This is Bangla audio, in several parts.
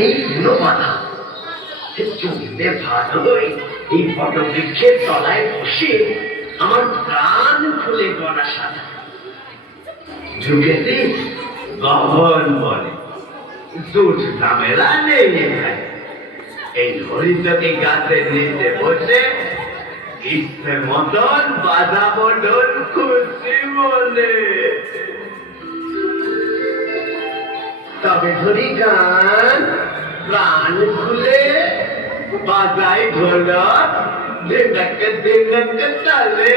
নেই কোনো বাধা। চলতে ভালোই এই বটবৃক্ষের তলায় বসে আমার প্রাণ খুলে গড়া সাধা ঢুকেছি গহন বলে দুধ ঝামেলা নেই ভাই। এই হরিতকে গাছের নিচে বসে ইচ্ছে মতন বাজাবো ঢোল খুশি মনে। তবে ধরি গান প্রাণ খুলে বাজাই ঢোলক দিনকে দিনকে চলে।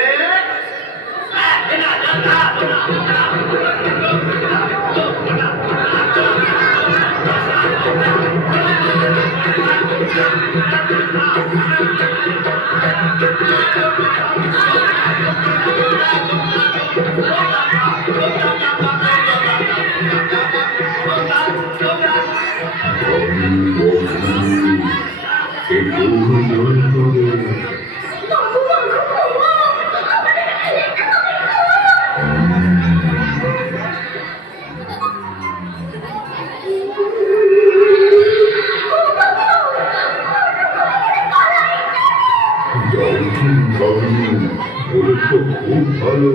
খুব ভালো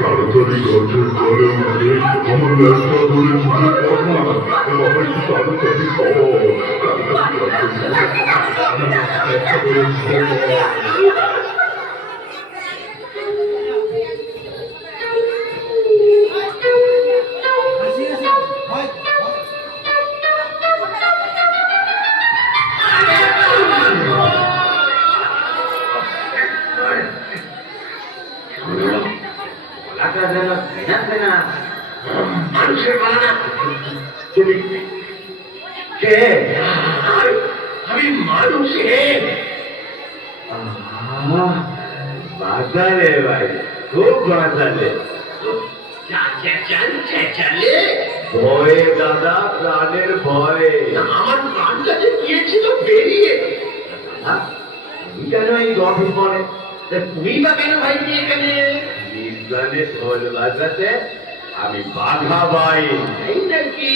তাড়াতাড়ি গাছের ঘরে উঠে আমার ব্যবসা ধরে মুখে পড়া বাবা একটু তাড়াতাড়ি মানুষের বানা তুমি কে? আমি মানুষ বাঁচালে ভাই, খুব বাঁচালে। চেঁচালে ভয়ে দাদা, প্রাণের ভয়ে। আমার প্রাণটা যে গিয়েছিল বেরিয়ে। তুমি কেন এই গভীর মনে? তুমি বা কেন ভাই এখানে বিজ্ঞানে ঢোল বাজাতে? আমি বাধা পাই নাকি?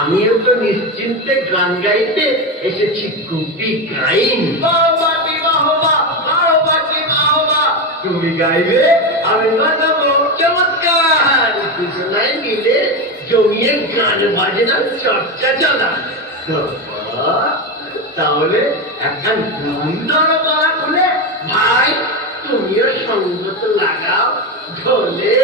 আমিও তো নিশ্চিন্তে গান গাইতে এসেছি। কুপি গাইন তুমি গাইবে, আমি বাজাবো। চমৎকার, দুজনাই মিলে জমিয়ে গান বাজনার চর্চা চলা। তাহলে একটা সুন্দর গলা খুলে ভাই তুমিও সঙ্গত লাগাও ঢোলে।